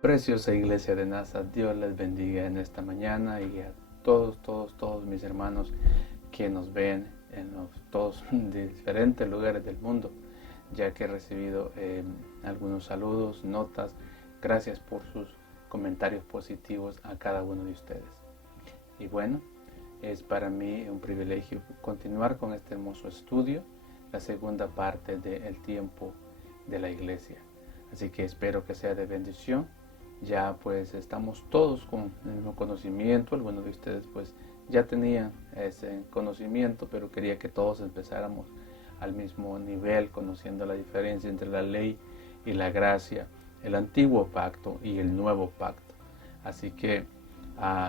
Preciosa iglesia de NASA, Dios les bendiga en esta mañana y a todos mis hermanos que nos ven en todos diferentes lugares del mundo, ya que he recibido algunos saludos, notas. Gracias por sus comentarios positivos a cada uno de ustedes. Y bueno, es para mí un privilegio continuar con este hermoso estudio, la segunda parte del tiempo de la iglesia. Así que espero que sea de bendición. Ya pues estamos todos con el mismo conocimiento. Algunos de ustedes pues ya tenían ese conocimiento, pero quería que todos empezáramos al mismo nivel, conociendo la diferencia entre la ley y la gracia, el antiguo pacto y el nuevo pacto. Así que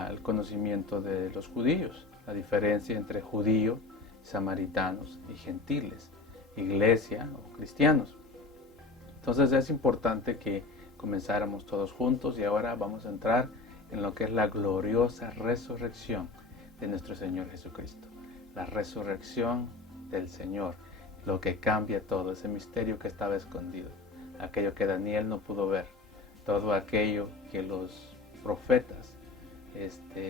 el conocimiento de los judíos, la diferencia entre judíos, samaritanos y gentiles, iglesia o cristianos. Entonces es importante que comenzáramos todos juntos y ahora vamos a entrar en lo que es la gloriosa resurrección de nuestro Señor Jesucristo. La resurrección del Señor, lo que cambia todo, ese misterio que estaba escondido, aquello que Daniel no pudo ver, todo aquello que los profetas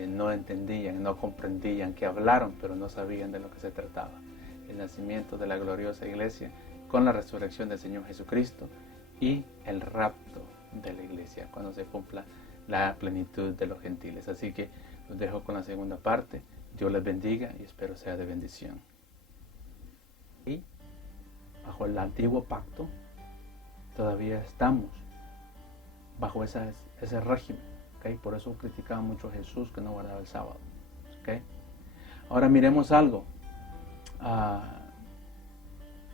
no entendían, no comprendían, que hablaron pero no sabían de lo que se trataba. El nacimiento de la gloriosa iglesia con la resurrección del Señor Jesucristo y el rapto de la iglesia cuando se cumpla la plenitud de los gentiles. Así que los dejo con la segunda parte. Dios les bendiga y espero sea de bendición. Y bajo el antiguo pacto todavía estamos bajo ese régimen, ¿okay? Por eso criticaba mucho a Jesús que no guardaba el sábado, ¿okay? Ahora miremos algo.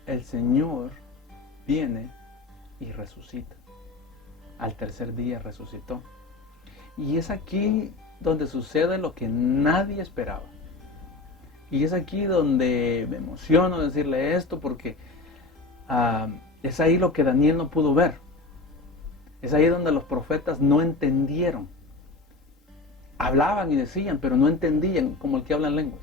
El Señor viene y resucita. Al tercer día resucitó. Y es aquí donde sucede lo que nadie esperaba. Y es aquí donde me emociono decirle esto porque es ahí lo que Daniel no pudo ver. Es ahí donde los profetas no entendieron. Hablaban y decían, pero no entendían, como el que habla en lenguas.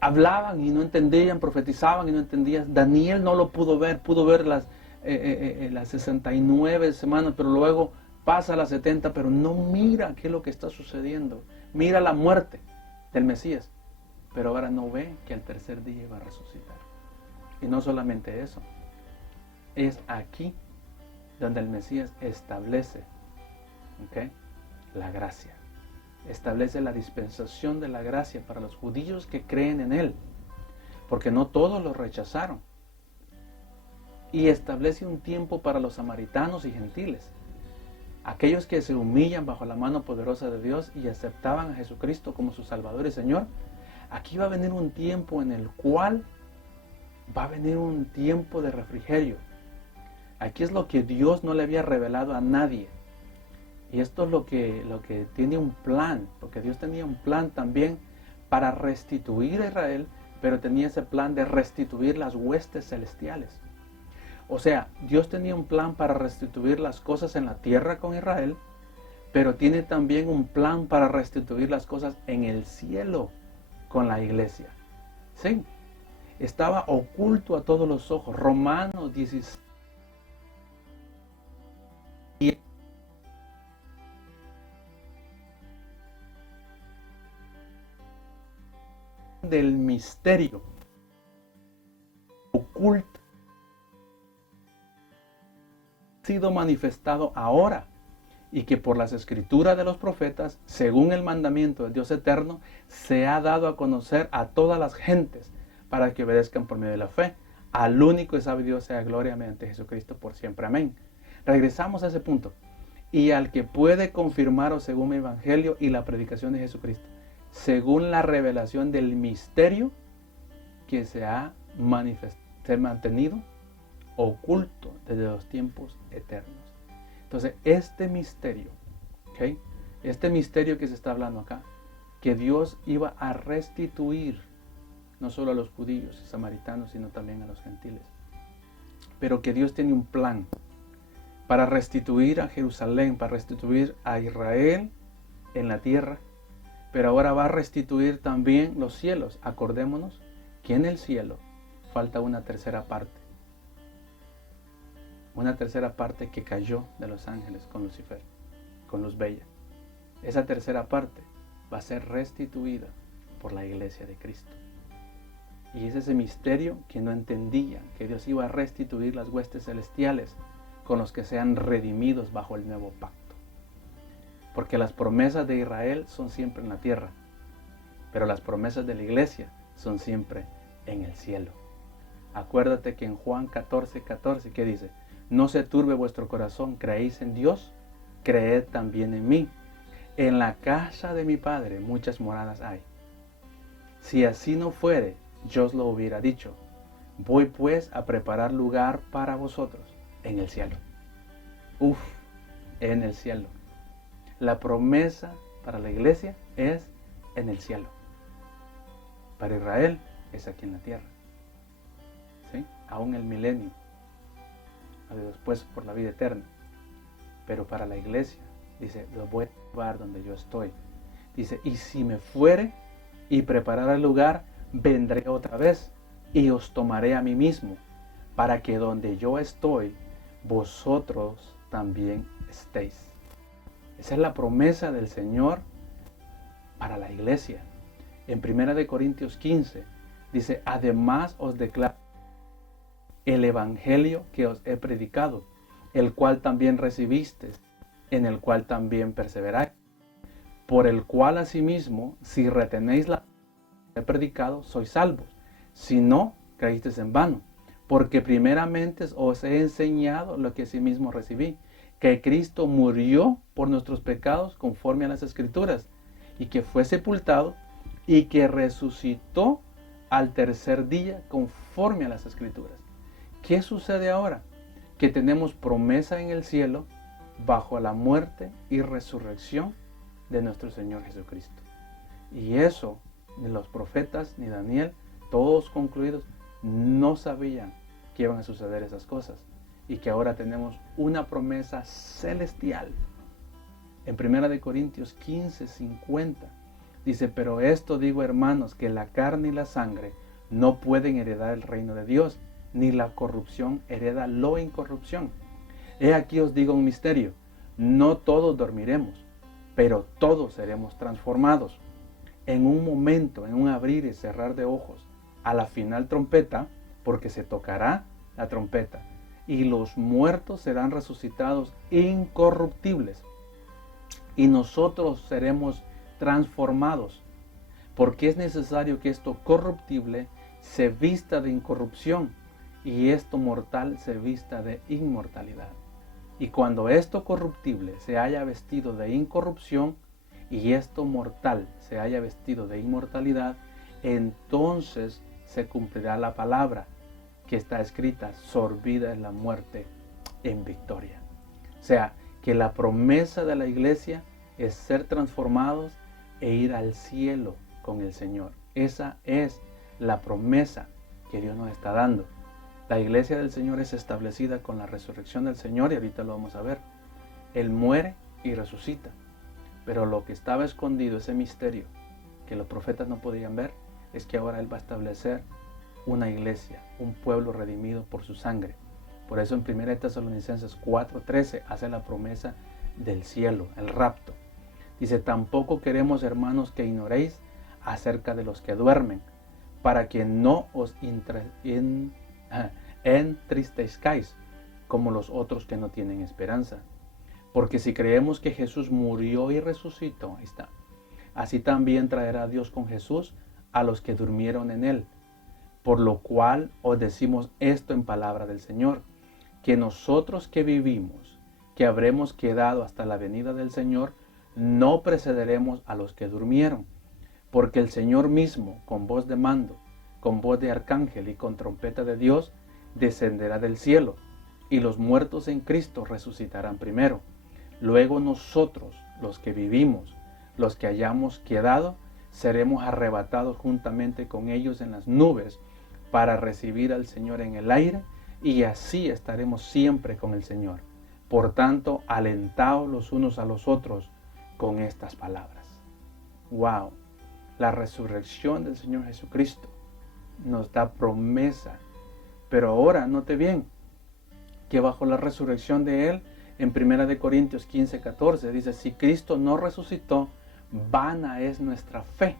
Hablaban y no entendían, profetizaban y no entendían. Daniel no lo pudo ver las 69 semanas, pero luego pasa las 70, pero no mira qué es lo que está sucediendo. Mira la muerte del Mesías, pero ahora no ve que al tercer día iba a resucitar. Y no solamente eso, es aquí donde el Mesías establece, ¿okay?, la gracia. Establece la dispensación de la gracia para los judíos que creen en Él, porque no todos lo rechazaron. Y establece un tiempo para los samaritanos y gentiles, aquellos que se humillan bajo la mano poderosa de Dios y aceptaban a Jesucristo como su Salvador y Señor. Aquí va a venir un tiempo en el cual va a venir un tiempo de refrigerio. Aquí es lo que Dios no le había revelado a nadie. Y esto es lo que tiene un plan, porque Dios tenía un plan también para restituir a Israel, pero tenía ese plan de restituir las huestes celestiales. O sea, Dios tenía un plan para restituir las cosas en la tierra con Israel, pero tiene también un plan para restituir las cosas en el cielo con la iglesia. Sí, estaba oculto a todos los ojos. Romanos 16. Del misterio oculto ha sido manifestado ahora y que por las escrituras de los profetas, según el mandamiento del Dios eterno, se ha dado a conocer a todas las gentes para que obedezcan por medio de la fe. Al único y sabio Dios sea gloria mediante Jesucristo por siempre. Amén. Regresamos a ese punto. Y al que puede confirmaros según mi evangelio y la predicación de Jesucristo, según la revelación del misterio que se ha mantenido oculto desde los tiempos eternos. Entonces, este misterio, ¿okay?, este misterio que se está hablando acá, que Dios iba a restituir no solo a los judíos y samaritanos, sino también a los gentiles, pero que Dios tiene un plan para restituir a Jerusalén, para restituir a Israel en la tierra, pero ahora va a restituir también los cielos. Acordémonos que en el cielo falta una tercera parte. una tercera parte que cayó de los ángeles con Lucifer, con Luz Bella. Esa tercera parte va a ser restituida por la iglesia de Cristo. Y es ese misterio que no entendían, que Dios iba a restituir las huestes celestiales con los que sean redimidos bajo el nuevo pacto. Porque las promesas de Israel son siempre en la tierra, pero las promesas de la iglesia son siempre en el cielo. Acuérdate que en Juan 14:14, ¿qué dice? No se turbe vuestro corazón, creéis en Dios, creed también en mí. En la casa de mi Padre muchas moradas hay. Si así no fuere, yo os lo hubiera dicho. Voy pues a preparar lugar para vosotros en el cielo. En el cielo. La promesa para la iglesia es en el cielo. Para Israel es aquí en la tierra. ¿Sí? Aún el milenio. Después por la vida eterna. Pero para la iglesia, dice, lo voy a llevar donde yo estoy. Dice, y si me fuere y preparar el lugar, vendré otra vez y os tomaré a mí mismo, para que donde yo estoy, vosotros también estéis. Esa es la promesa del Señor para la iglesia. En 1 Corintios 15 dice, además os declaro el evangelio que os he predicado, el cual también recibisteis, en el cual también perseveráis, por el cual asimismo, si retenéis la que he predicado, sois salvos. Si no, creísteis en vano, porque primeramente os he enseñado lo que asimismo recibí, que Cristo murió por nuestros pecados conforme a las Escrituras, y que fue sepultado, y que resucitó al tercer día conforme a las Escrituras. ¿Qué sucede ahora? Que tenemos promesa en el cielo bajo la muerte y resurrección de nuestro Señor Jesucristo. Y eso, ni los profetas, ni Daniel, todos concluidos, no sabían que iban a suceder esas cosas. Y que ahora tenemos una promesa celestial. En 1 Corintios 15:50 dice, pero esto digo, hermanos, que la carne y la sangre no pueden heredar el reino de Dios, ni la corrupción hereda la incorrupción. He aquí os digo un misterio, no todos dormiremos, pero todos seremos transformados. En un momento, en un abrir y cerrar de ojos, a la final trompeta, porque se tocará la trompeta, y los muertos serán resucitados incorruptibles, y nosotros seremos transformados, porque es necesario que esto corruptible se vista de incorrupción, y esto mortal se vista de inmortalidad. Y cuando esto corruptible se haya vestido de incorrupción, y esto mortal se haya vestido de inmortalidad, entonces se cumplirá la palabra que está escrita, sorbida es la muerte en victoria. O sea, que la promesa de la iglesia es ser transformados e ir al cielo con el Señor. Esa es la promesa que Dios nos está dando. La iglesia del Señor es establecida con la resurrección del Señor y ahorita lo vamos a ver. Él muere y resucita. Pero lo que estaba escondido, ese misterio que los profetas no podían ver, es que ahora Él va a establecer una iglesia, un pueblo redimido por su sangre. Por eso en 1 Tesalonicenses 4:13 hace la promesa del cielo, el rapto. Dice, tampoco queremos, hermanos, que ignoréis acerca de los que duermen, para que no os entristezcáis como los otros que no tienen esperanza. Porque si creemos que Jesús murió y resucitó, ahí está, así también traerá Dios con Jesús a los que durmieron en Él. Por lo cual os decimos esto en palabra del Señor, que nosotros que vivimos, que habremos quedado hasta la venida del Señor, no precederemos a los que durmieron. Porque el Señor mismo, con voz de mando, con voz de arcángel y con trompeta de Dios, descenderá del cielo, y los muertos en Cristo resucitarán primero. Luego nosotros, los que vivimos, los que hayamos quedado, seremos arrebatados juntamente con ellos en las nubes para recibir al Señor en el aire, y así estaremos siempre con el Señor. Por tanto, alentaos los unos a los otros con estas palabras. ¡Wow! La resurrección del Señor Jesucristo nos da promesa. Pero ahora, note bien, que bajo la resurrección de Él, en 1 Corintios 15, 14, dice, si Cristo no resucitó, vana es nuestra fe.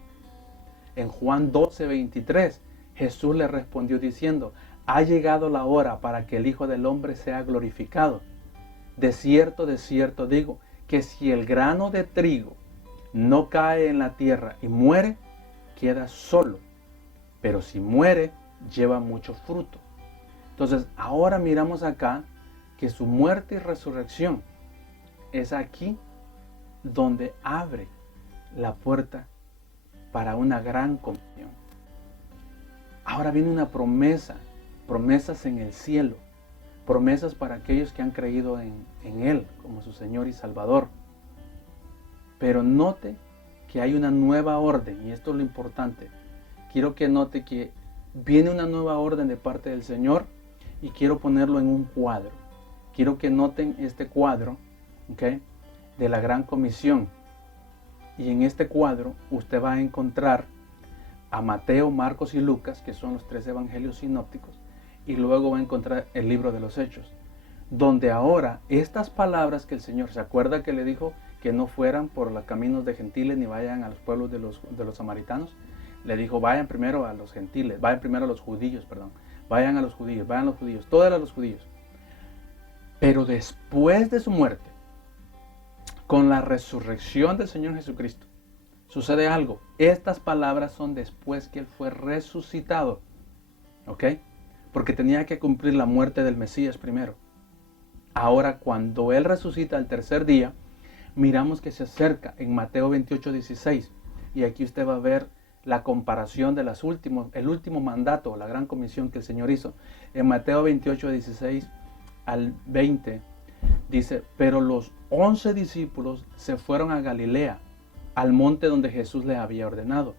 En Juan 12, 23, Jesús le respondió diciendo, ha llegado la hora para que el Hijo del Hombre sea glorificado. De cierto digo, que si el grano de trigo no cae en la tierra y muere, queda solo. Pero si muere, lleva mucho fruto. Entonces, ahora miramos acá que su muerte y resurrección es aquí donde abre la puerta para una gran comunión. Ahora viene una promesa, promesas en el cielo, promesas para aquellos que han creído en Él como su Señor y Salvador. Pero note que hay una nueva orden, y esto es lo importante. Quiero que note que viene una nueva orden de parte del Señor y quiero ponerlo en un cuadro. Quiero que noten este cuadro, ¿okay?, de la Gran Comisión. Y en este cuadro usted va a encontrar a Mateo, Marcos y Lucas, que son los 3 evangelios sinópticos, y luego va a encontrar el libro de los Hechos, donde ahora estas palabras que el Señor, ¿se acuerda que le dijo que no fueran por los caminos de gentiles ni vayan a los pueblos de los samaritanos? Le dijo, vayan primero a los gentiles, vayan primero a los judíos, vayan a los judíos, todos eran los judíos. Pero después de su muerte, con la resurrección del Señor Jesucristo, sucede algo. Estas palabras son después que Él fue resucitado, ¿ok? Porque tenía que cumplir la muerte del Mesías primero. Ahora, cuando Él resucita al tercer día, miramos que se acerca en Mateo 28, 16. Y aquí usted va a ver la comparación de el último mandato, la gran comisión que el Señor hizo. En Mateo 28, 16 al 20, dice, pero los 11 discípulos se fueron a Galilea, al monte donde Jesús les había ordenado.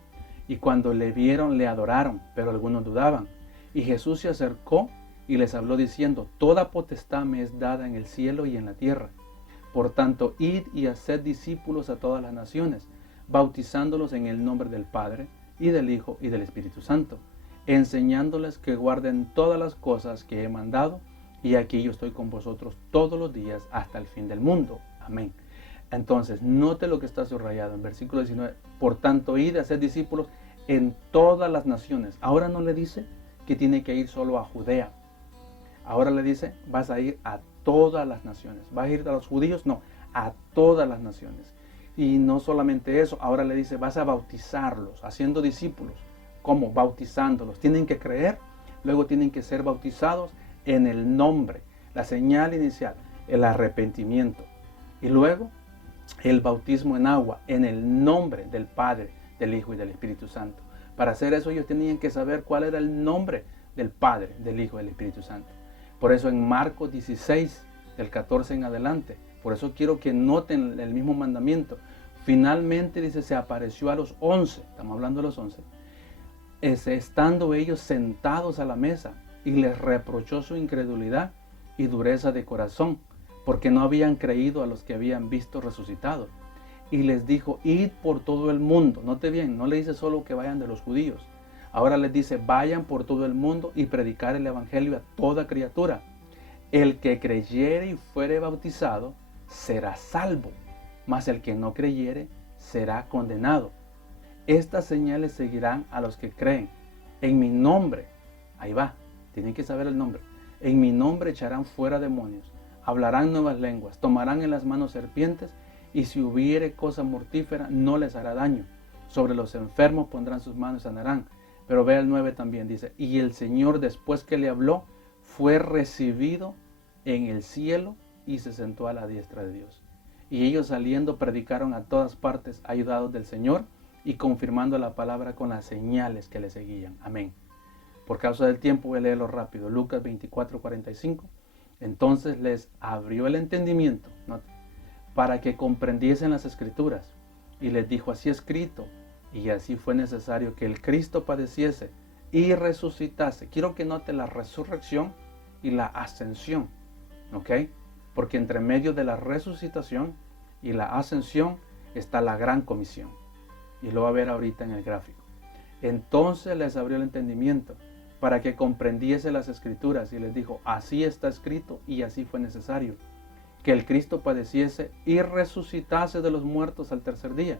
Y cuando le vieron, le adoraron, pero algunos dudaban. Y Jesús se acercó y les habló diciendo, toda potestad me es dada en el cielo y en la tierra. Por tanto, id y haced discípulos a todas las naciones, bautizándolos en el nombre del Padre, y del Hijo, y del Espíritu Santo, enseñándoles que guarden todas las cosas que he mandado, y aquí yo estoy con vosotros todos los días hasta el fin del mundo. Amén. Entonces, note lo que está subrayado en versículo 19. Por tanto, id y haced discípulos en todas las naciones. Ahora no le dice que tiene que ir solo a Judea. Ahora le dice, vas a ir a todas las naciones. ¿Vas a ir a los judíos? No, a todas las naciones. Y no solamente eso, ahora le dice, vas a bautizarlos, haciendo discípulos. ¿Cómo? Bautizándolos. Tienen que creer, luego tienen que ser bautizados en el nombre, la señal inicial, el arrepentimiento. Y luego, el bautismo en agua, en el nombre del Padre, del Hijo y del Espíritu Santo. Para hacer eso ellos tenían que saber cuál era el nombre del Padre, del Hijo y del Espíritu Santo. Por eso en Marcos 16, del 14 en adelante, por eso quiero que noten el mismo mandamiento. Finalmente dice, se apareció a los 11, estamos hablando de los 11, estando ellos sentados a la mesa, y les reprochó su incredulidad y dureza de corazón, porque no habían creído a los que habían visto resucitado. Y les dijo, id por todo el mundo. Note bien, no le dice solo que vayan de los judíos. Ahora les dice, vayan por todo el mundo y predicar el evangelio a toda criatura. El que creyere y fuere bautizado será salvo, mas el que no creyere será condenado. Estas señales seguirán a los que creen. En mi nombre, ahí va, tienen que saber el nombre. En mi nombre echarán fuera demonios, hablarán nuevas lenguas, tomarán en las manos serpientes, y si hubiere cosa mortífera no les hará daño. Sobre los enfermos pondrán sus manos y sanarán. Pero ve el 9 también, dice, y el Señor después que le habló, fue recibido en el cielo y se sentó a la diestra de Dios. Y ellos saliendo predicaron a todas partes, ayudados del Señor y confirmando la palabra con las señales que le seguían. Amén. Por causa del tiempo voy a leerlo rápido. Lucas 24:45. Entonces les abrió el entendimiento, ¿no?, para que comprendiesen las Escrituras, y les dijo, así escrito, y así fue necesario que el Cristo padeciese y resucitase. Quiero que note la resurrección y la ascensión, ¿ok? Porque entre medio de la resucitación y la ascensión está la gran comisión, y lo va a ver ahorita en el gráfico. Entonces les abrió el entendimiento para que comprendiese las Escrituras, y les dijo, así está escrito y así fue necesario, que el Cristo padeciese y resucitase de los muertos al tercer día,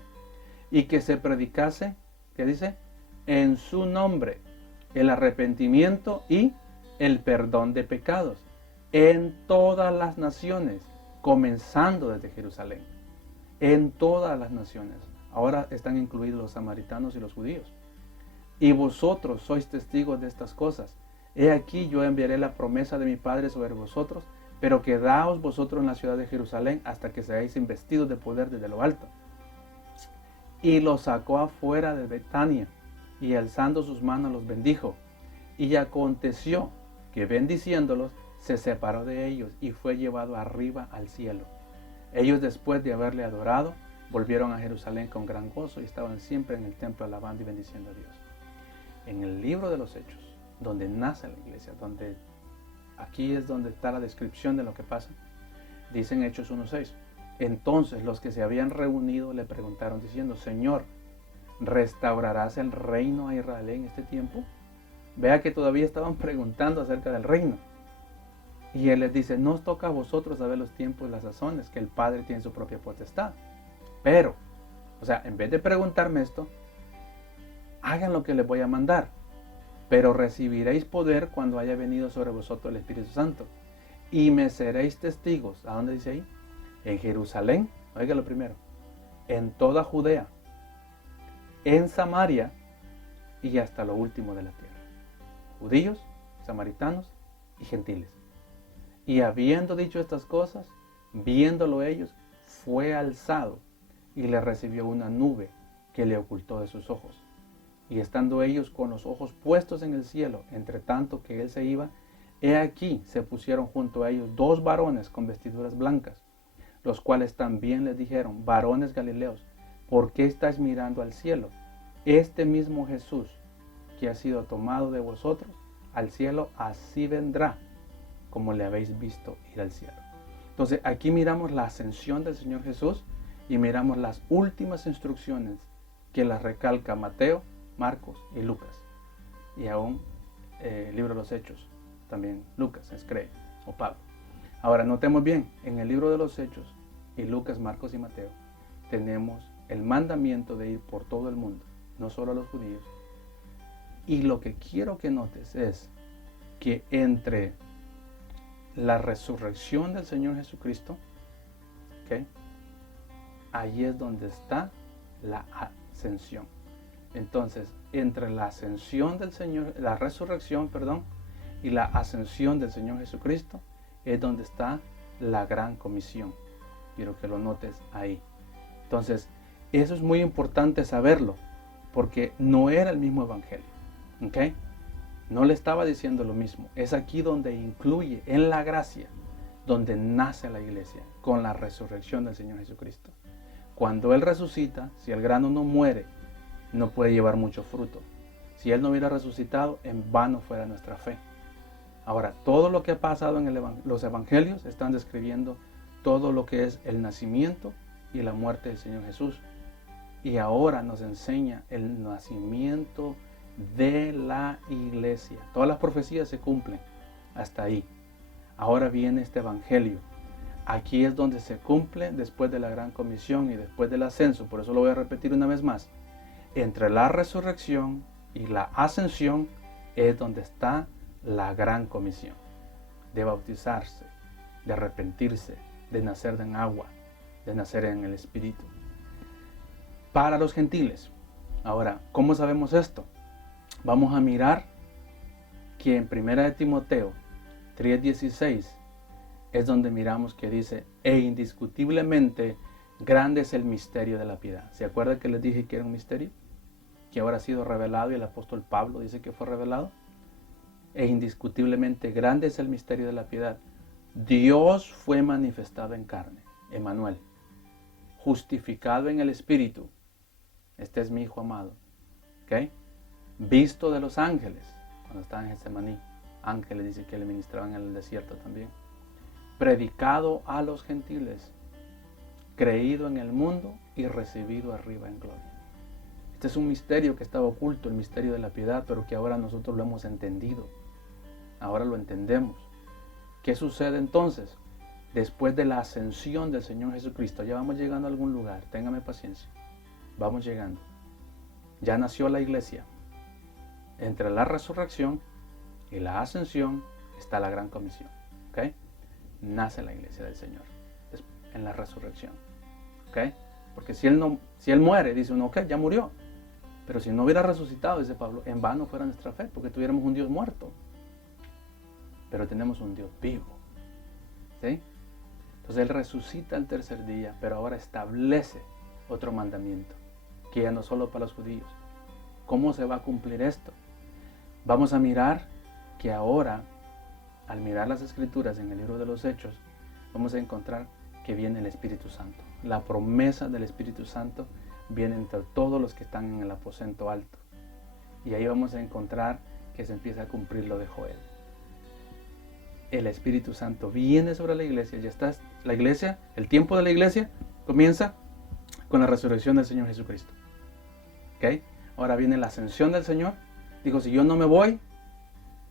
y que se predicase, ¿qué dice? En su nombre, el arrepentimiento y el perdón de pecados, en todas las naciones, comenzando desde Jerusalén, en todas las naciones. Ahora están incluidos los samaritanos y los judíos. Y vosotros sois testigos de estas cosas. He aquí yo enviaré la promesa de mi Padre sobre vosotros, pero quedaos vosotros en la ciudad de Jerusalén hasta que seáis investidos de poder desde lo alto. Y los sacó afuera de Betania, y alzando sus manos los bendijo. Y aconteció que bendiciéndolos, se separó de ellos y fue llevado arriba al cielo. Ellos, después de haberle adorado, volvieron a Jerusalén con gran gozo y estaban siempre en el templo alabando y bendiciendo a Dios. En el libro de los Hechos, donde nace la iglesia, aquí es donde está la descripción de lo que pasa, dice en Hechos 1:6. Entonces los que se habían reunido le preguntaron diciendo, Señor, ¿restaurarás el reino a Israel en este tiempo? Vea que todavía estaban preguntando acerca del reino. Y él les dice, no os toca a vosotros saber los tiempos y las sazones, que el Padre tiene su propia potestad. Pero, en vez de preguntarme esto, hagan lo que les voy a mandar. Pero recibiréis poder cuando haya venido sobre vosotros el Espíritu Santo. Y me seréis testigos. ¿A dónde dice ahí? En Jerusalén, oiga lo primero, en toda Judea, en Samaria y hasta lo último de la tierra. Judíos, samaritanos y gentiles. Y habiendo dicho estas cosas, viéndolo ellos, fue alzado y le recibió una nube que le ocultó de sus ojos. Y estando ellos con los ojos puestos en el cielo, entre tanto que él se iba, he aquí se pusieron junto a ellos 2 varones con vestiduras blancas, los cuales también les dijeron, varones galileos, ¿por qué estáis mirando al cielo? Este mismo Jesús, que ha sido tomado de vosotros al cielo, así vendrá, como le habéis visto ir al cielo. Entonces aquí miramos la ascensión del Señor Jesús y miramos las últimas instrucciones que las recalca Mateo, Marcos y Lucas. Y aún el libro de los Hechos, también Lucas escribe, o Pablo. Ahora notemos bien, en el libro de los Hechos y Lucas, Marcos y Mateo, tenemos el mandamiento de ir por todo el mundo, no solo a los judíos. Y lo que quiero que notes es que entre la resurrección del Señor Jesucristo, ¿okay? Ahí es donde está la ascensión. Entonces, entre la ascensión del Señor, la resurrección, y la ascensión del Señor Jesucristo, es donde está la gran comisión. Quiero que lo notes ahí. Entonces, eso es muy importante saberlo, porque no era el mismo evangelio. ¿Okay? No le estaba diciendo lo mismo. Es aquí donde incluye, en la gracia, donde nace la iglesia, con la resurrección del Señor Jesucristo. Cuando Él resucita, si el grano no muere, no puede llevar mucho fruto. Si Él no hubiera resucitado, en vano fuera nuestra fe. Ahora, todo lo que ha pasado en los evangelios están describiendo todo lo que es el nacimiento y la muerte del Señor Jesús. Y ahora nos enseña el nacimiento de la iglesia. Todas las profecías se cumplen hasta ahí. Ahora viene este evangelio. Aquí es donde se cumple después de la gran comisión y después del ascenso. Por eso lo voy a repetir una vez más. Entre la resurrección y la ascensión es donde está la gran comisión. De bautizarse, de arrepentirse, de nacer en agua, de nacer en el Espíritu. Para los gentiles. Ahora, ¿cómo sabemos esto? Vamos a mirar que en 1 Timoteo 3:16 es donde miramos que dice, e indiscutiblemente grande es el misterio de la piedad. ¿Se acuerdan que les dije que era un misterio? Que ahora ha sido revelado y el apóstol Pablo dice que fue revelado. E indiscutiblemente grande es el misterio de la piedad. Dios fue manifestado en carne, Emmanuel, justificado en el Espíritu. Este es mi Hijo amado. ¿Okay? Visto de los ángeles, cuando estaba en Getsemaní. Ángeles dice que le ministraban en el desierto también. Predicado a los gentiles, creído en el mundo y recibido arriba en gloria. Este es un misterio que estaba oculto, el misterio de la piedad, pero que ahora nosotros lo hemos entendido. Ahora lo entendemos. ¿Qué sucede entonces? Después de la ascensión del Señor Jesucristo, ya vamos llegando a algún lugar, téngame paciencia. Vamos llegando. Ya nació la iglesia. Entre la resurrección y la ascensión está la gran comisión. ¿Okay? Nace la iglesia del Señor en la resurrección. ¿Okay? Porque si él muere, dice uno, ok, ya murió. Pero si no hubiera resucitado, dice Pablo, en vano fuera nuestra fe, porque tuviéramos un Dios muerto. Pero tenemos un Dios vivo. ¿Sí? Entonces Él resucita el tercer día, pero ahora establece otro mandamiento, que ya no solo para los judíos. ¿Cómo se va a cumplir esto? Vamos a mirar que ahora, al mirar las Escrituras en el libro de los Hechos, vamos a encontrar que viene el Espíritu Santo. La promesa del Espíritu Santo viene entre todos los que están en el aposento alto. Y ahí vamos a encontrar que se empieza a cumplir lo de Joel. El Espíritu Santo viene sobre la iglesia. Ya está la iglesia, el tiempo de la iglesia comienza con la resurrección del Señor Jesucristo. ¿Okay? Ahora viene la ascensión del Señor. Dijo, si yo no me voy,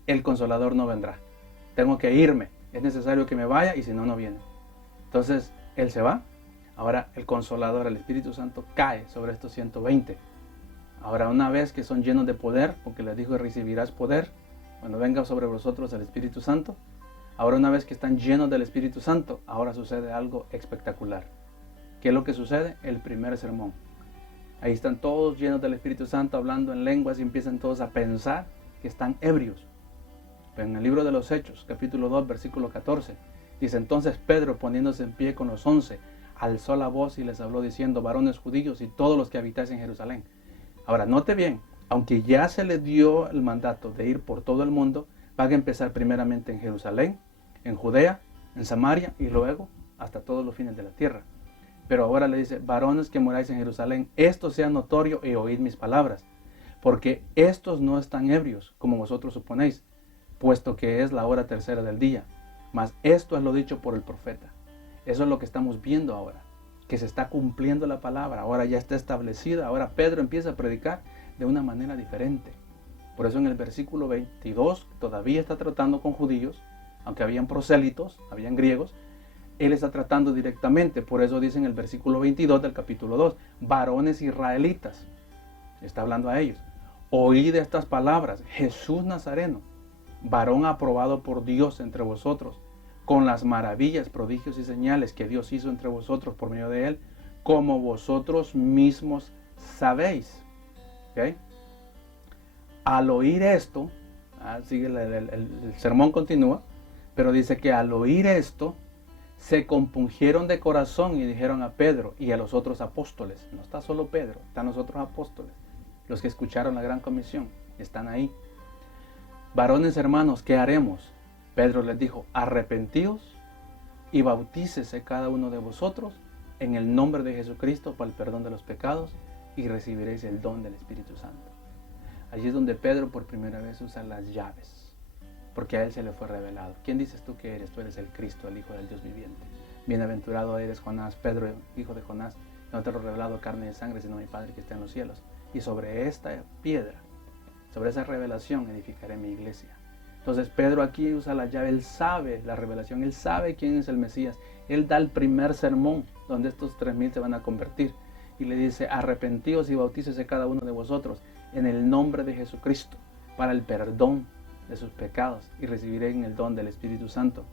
el Consolador no vendrá. Tengo que irme. Es necesario que me vaya y si no, no viene. Entonces, Él se va. Ahora el Consolador, el Espíritu Santo, cae sobre estos 120. Ahora, una vez que son llenos de poder, porque les dijo, recibirás poder cuando venga sobre vosotros el Espíritu Santo. Ahora, una vez que están llenos del Espíritu Santo, ahora sucede algo espectacular. ¿Qué es lo que sucede? El primer sermón. Ahí están todos llenos del Espíritu Santo, hablando en lenguas y empiezan todos a pensar que están ebrios. Pero en el libro de los Hechos, capítulo 2, versículo 14, dice, entonces Pedro, poniéndose en pie con los 11, alzó la voz y les habló diciendo, varones judíos y todos los que habitáis en Jerusalén. Ahora, note bien, aunque ya se le dio el mandato de ir por todo el mundo, van a empezar primeramente en Jerusalén, en Judea, en Samaria y luego hasta todos los fines de la tierra. Pero ahora le dice, varones que moráis en Jerusalén, esto sea notorio y oíd mis palabras, porque estos no están ebrios, como vosotros suponéis, puesto que es la hora tercera del día. Mas esto es lo dicho por el profeta. Eso es lo que estamos viendo ahora, que se está cumpliendo la palabra, ahora ya está establecida, ahora Pedro empieza a predicar de una manera diferente. Por eso en el versículo 22 todavía está tratando con judíos, aunque habían prosélitos, habían griegos, él está tratando directamente. Por eso dice en el versículo 22 del capítulo 2, varones israelitas, está hablando a ellos, oíd estas palabras, Jesús Nazareno, varón aprobado por Dios entre vosotros, con las maravillas, prodigios y señales que Dios hizo entre vosotros por medio de él, como vosotros mismos sabéis. ¿Okay? Al oír esto, sigue el sermón continúa, pero dice que al oír esto, se compungieron de corazón y dijeron a Pedro y a los otros apóstoles, no está solo Pedro, están los otros apóstoles, los que escucharon la gran comisión, están ahí. Varones hermanos, ¿qué haremos? Pedro les dijo, arrepentíos y bautícese cada uno de vosotros en el nombre de Jesucristo para el perdón de los pecados y recibiréis el don del Espíritu Santo. Allí es donde Pedro por primera vez usa las llaves, porque a él se le fue revelado. ¿Quién dices tú que eres? Tú eres el Cristo, el Hijo del Dios viviente. Bienaventurado eres Jonás, Pedro, hijo de Jonás, no te lo he revelado carne y sangre, sino mi Padre que está en los cielos. Y sobre esta piedra, sobre esa revelación edificaré mi iglesia. Entonces Pedro aquí usa la llave, él sabe la revelación, él sabe quién es el Mesías. Él da el primer sermón donde estos 3,000 se van a convertir. Y le dice, arrepentíos y bautícese cada uno de vosotros en el nombre de Jesucristo para el perdón de sus pecados y recibiréis el don del Espíritu Santo.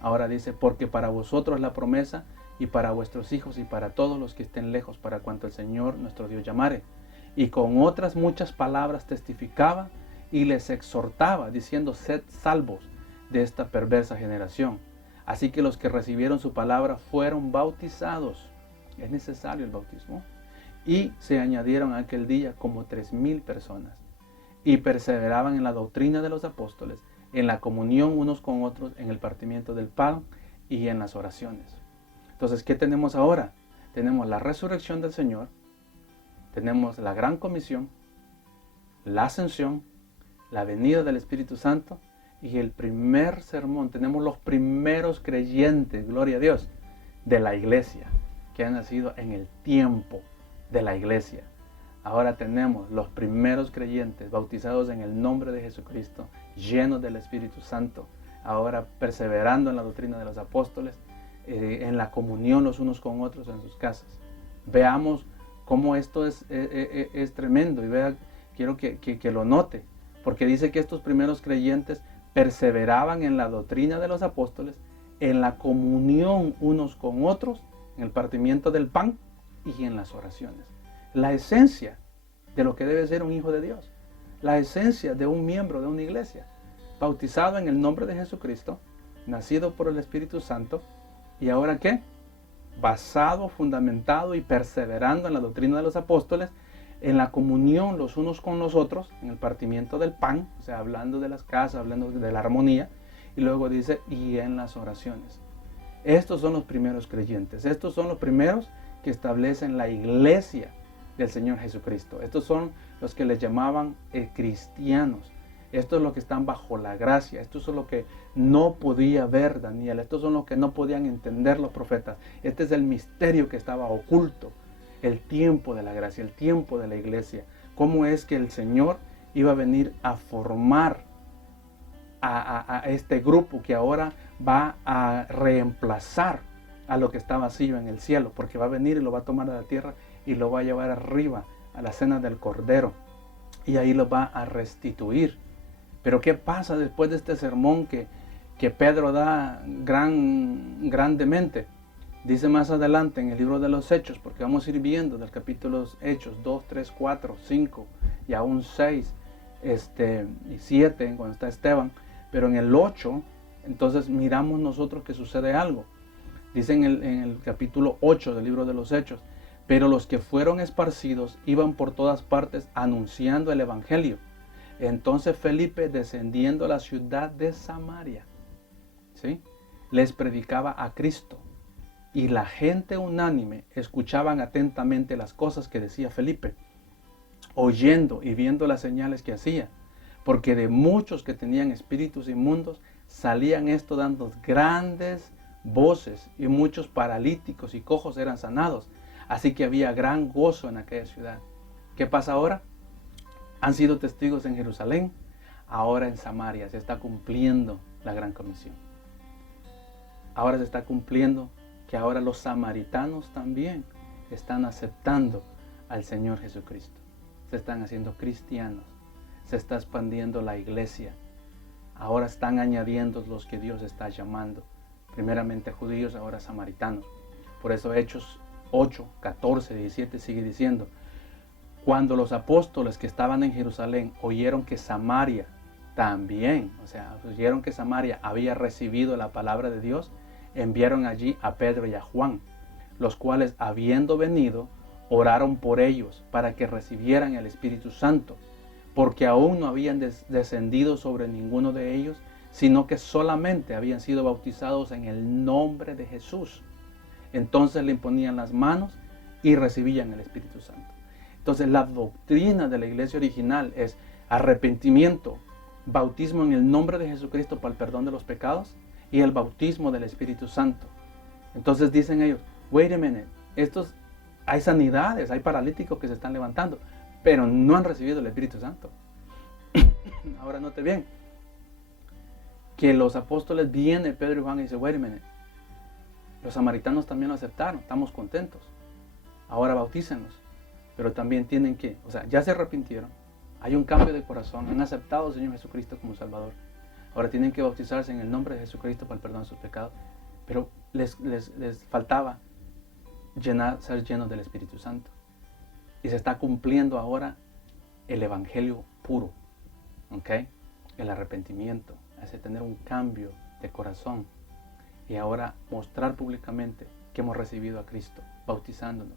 Ahora dice, porque para vosotros la promesa y para vuestros hijos y para todos los que estén lejos, para cuanto el Señor nuestro Dios llamare. Y con otras muchas palabras testificaba y les exhortaba, diciendo, sed salvos de esta perversa generación. Así que los que recibieron su palabra fueron bautizados. Es necesario el bautismo. Y se añadieron aquel día como 3,000 personas. Y perseveraban en la doctrina de los apóstoles, en la comunión unos con otros, en el partimiento del pan y en las oraciones. Entonces, ¿qué tenemos ahora? Tenemos la resurrección del Señor, tenemos la gran comisión, la ascensión, la venida del Espíritu Santo y el primer sermón. Tenemos los primeros creyentes, gloria a Dios, de la iglesia, que han nacido en el tiempo de la iglesia. Ahora tenemos los primeros creyentes bautizados en el nombre de Jesucristo, llenos del Espíritu Santo, ahora perseverando en la doctrina de los apóstoles, en la comunión los unos con otros en sus casas. Veamos cómo esto es tremendo y quiero que lo note, porque dice que estos primeros creyentes perseveraban en la doctrina de los apóstoles, en la comunión unos con otros, en el partimiento del pan y en las oraciones. La esencia de lo que debe ser un hijo de Dios, la esencia de un miembro de una iglesia, bautizado en el nombre de Jesucristo, nacido por el Espíritu Santo, y ahora ¿qué? Basado, fundamentado y perseverando en la doctrina de los apóstoles, en la comunión los unos con los otros, en el partimiento del pan, o sea, hablando de las casas, hablando de la armonía, y luego dice, y en las oraciones. Estos son los primeros creyentes, estos son los primeros que establecen la iglesia del Señor Jesucristo. Estos son los que les llamaban cristianos. Estos son los que están bajo la gracia. Estos son los que no podía ver Daniel. Estos son los que no podían entender los profetas. Este es el misterio que estaba oculto. El tiempo de la gracia, el tiempo de la iglesia. Cómo es que el Señor iba a venir a formar a este grupo que ahora va a reemplazar a lo que está vacío en el cielo, porque va a venir y lo va a tomar de la tierra y lo va a llevar arriba a la cena del Cordero y ahí lo va a restituir. Pero ¿qué pasa después de este sermón que Pedro da grandemente? Dice más adelante en el libro de los Hechos, porque vamos a ir viendo del capítulo Hechos 2, 3, 4, 5 y aún 6 y 7 cuando está Esteban, pero en el 8 entonces miramos nosotros que sucede algo. Dice en el capítulo 8 del libro de los Hechos, pero los que fueron esparcidos iban por todas partes anunciando el evangelio. Entonces Felipe, descendiendo a la ciudad de Samaria, ¿sí?, les predicaba a Cristo. Y la gente unánime escuchaban atentamente las cosas que decía Felipe, oyendo y viendo las señales que hacía, porque de muchos que tenían espíritus inmundos salían esto dando grandes voces, y muchos paralíticos y cojos eran sanados. Así que había gran gozo en aquella ciudad. ¿Qué pasa ahora? Han sido testigos en Jerusalén, ahora en Samaria se está cumpliendo la gran comisión. Ahora se está cumpliendo que ahora los samaritanos también están aceptando al Señor Jesucristo. Se están haciendo cristianos, se está expandiendo la iglesia. Ahora están añadiendo los que Dios está llamando. Primeramente judíos, ahora samaritanos. Por eso Hechos 8, 14, 17 sigue diciendo, cuando los apóstoles que estaban en Jerusalén oyeron que Samaria también, o sea, oyeron que Samaria había recibido la palabra de Dios, enviaron allí a Pedro y a Juan, los cuales, habiendo venido, oraron por ellos para que recibieran el Espíritu Santo, porque aún no habían descendido sobre ninguno de ellos, sino que solamente habían sido bautizados en el nombre de Jesús. Entonces le imponían las manos y recibían el Espíritu Santo. Entonces la doctrina de la iglesia original es arrepentimiento, bautismo en el nombre de Jesucristo para el perdón de los pecados y el bautismo del Espíritu Santo. Entonces dicen ellos, wait a minute, hay sanidades, hay paralíticos que se están levantando, pero no han recibido el Espíritu Santo. Ahora note bien, que los apóstoles vienen, Pedro y Juan, y dicen, wait a minute, los samaritanos también lo aceptaron, estamos contentos, ahora bautícenlos, pero también tienen que, o sea, ya se arrepintieron, hay un cambio de corazón, han aceptado al Señor Jesucristo como Salvador, ahora tienen que bautizarse en el nombre de Jesucristo para el perdón de sus pecados, pero les faltaba ser llenos del Espíritu Santo. Y se está cumpliendo ahora el evangelio puro, ¿ok? El arrepentimiento, hace tener un cambio de corazón y ahora mostrar públicamente que hemos recibido a Cristo, bautizándonos.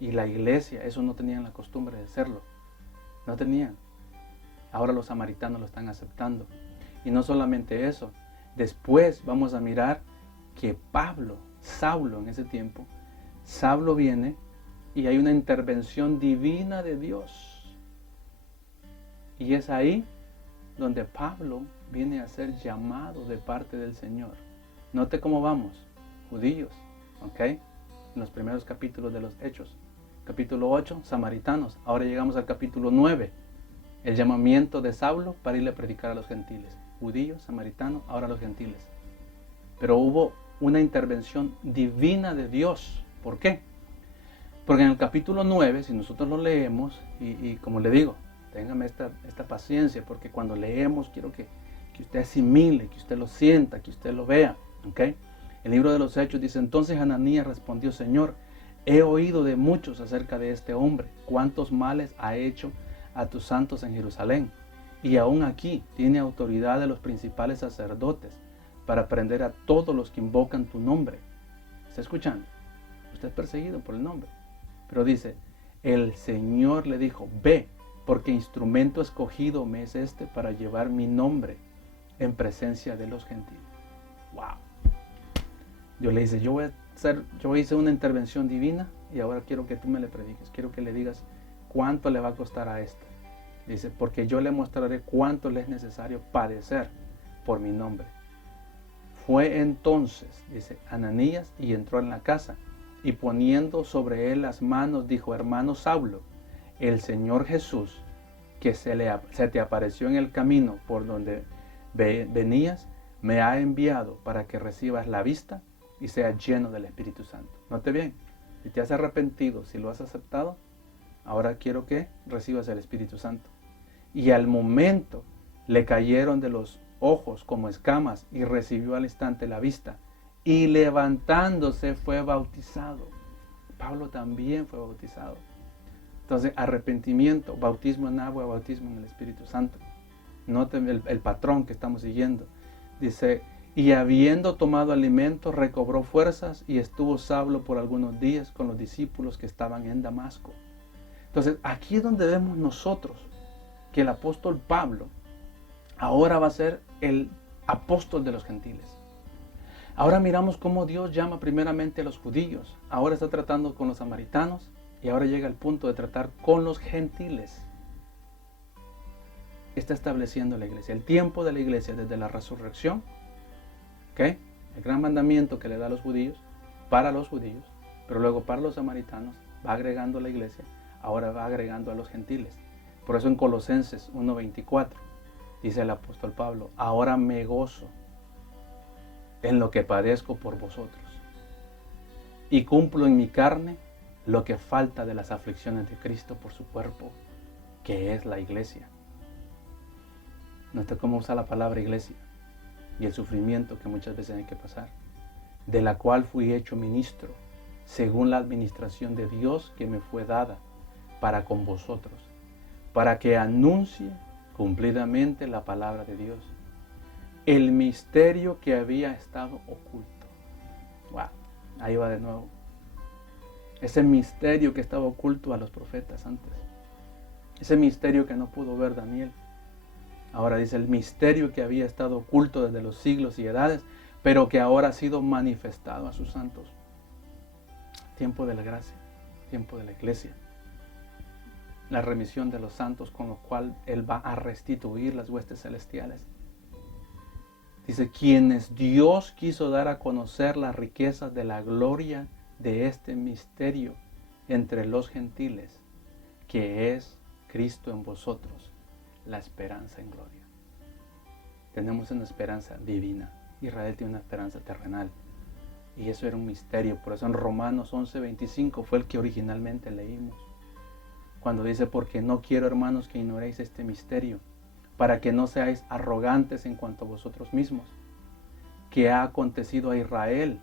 Y la iglesia, eso no tenían la costumbre de hacerlo, no tenían. Ahora los samaritanos lo están aceptando. Y no solamente eso, después vamos a mirar que Saulo en ese tiempo, Saulo viene y hay una intervención divina de Dios. Y es ahí donde Pablo viene a ser llamado de parte del Señor. Note cómo vamos, judíos, ¿ok? En los primeros capítulos de los Hechos. Capítulo 8, samaritanos. Ahora llegamos al capítulo 9, el llamamiento de Saulo para irle a predicar a los gentiles. Judíos, samaritanos, ahora los gentiles. Pero hubo una intervención divina de Dios. ¿Por qué? Porque en el capítulo 9, si nosotros lo leemos, y como le digo, téngame esta paciencia, porque cuando leemos quiero que usted asimile, que usted lo sienta, que usted lo vea. ¿Okay? El libro de los Hechos dice, entonces Ananías respondió, Señor, he oído de muchos acerca de este hombre, cuántos males ha hecho a tus santos en Jerusalén. Y aún aquí tiene autoridad de los principales sacerdotes para prender a todos los que invocan tu nombre. ¿Está escuchando? Usted es perseguido por el nombre. Pero dice, el Señor le dijo, ve, porque instrumento escogido me es este para llevar mi nombre en presencia de los gentiles. ¡Wow! Yo le dice, yo hice una intervención divina y ahora quiero que tú me le prediques. Quiero que le digas cuánto le va a costar a esta. Dice, porque yo le mostraré cuánto le es necesario padecer por mi nombre. Fue entonces, dice, Ananías y entró en la casa y poniendo sobre él las manos dijo, hermano Saulo, el Señor Jesús, que se te apareció en el camino por donde venías, me ha enviado para que recibas la vista y seas lleno del Espíritu Santo. Note bien, si te has arrepentido, si lo has aceptado, ahora quiero que recibas el Espíritu Santo. Y al momento le cayeron de los ojos como escamas y recibió al instante la vista. Y levantándose fue bautizado. Pablo también fue bautizado. Entonces, arrepentimiento, bautismo en agua, bautismo en el Espíritu Santo. Noten el patrón que estamos siguiendo. Dice, y habiendo tomado alimento, recobró fuerzas y estuvo Saulo por algunos días con los discípulos que estaban en Damasco. Entonces, aquí es donde vemos nosotros que el apóstol Pablo ahora va a ser el apóstol de los gentiles. Ahora miramos cómo Dios llama primeramente a los judíos. Ahora está tratando con los samaritanos y ahora llega al punto de tratar con los gentiles. Está estableciendo la iglesia. El tiempo de la iglesia desde la resurrección, ¿okay? El gran mandamiento que le da a los judíos, para los judíos, pero luego para los samaritanos, va agregando a la iglesia, ahora va agregando a los gentiles. Por eso en Colosenses 1:24 dice el apóstol Pablo, ahora me gozo en lo que padezco por vosotros y cumplo en mi carne lo que falta de las aflicciones de Cristo por su cuerpo, que es la iglesia. Nota cómo usa la palabra iglesia y el sufrimiento que muchas veces hay que pasar, de la cual fui hecho ministro, según la administración de Dios que me fue dada para con vosotros, para que anuncie cumplidamente la palabra de Dios, el misterio que había estado oculto. Wow, ahí va de nuevo. Ese misterio que estaba oculto a los profetas antes. Ese misterio que no pudo ver Daniel. Ahora dice el misterio que había estado oculto desde los siglos y edades, pero que ahora ha sido manifestado a sus santos. Tiempo de la gracia, tiempo de la iglesia. La remisión de los santos con lo cual Él va a restituir las huestes celestiales. Dice, quienes Dios quiso dar a conocer las riquezas de la gloria de este misterio entre los gentiles, que es Cristo en vosotros, la esperanza en gloria. Tenemos una esperanza divina. Israel tiene una esperanza terrenal. Y eso era un misterio. Por eso en Romanos 11:25 fue el que originalmente leímos. Cuando dice, porque no quiero, hermanos, que ignoréis este misterio, para que no seáis arrogantes en cuanto a vosotros mismos, que ha acontecido a Israel,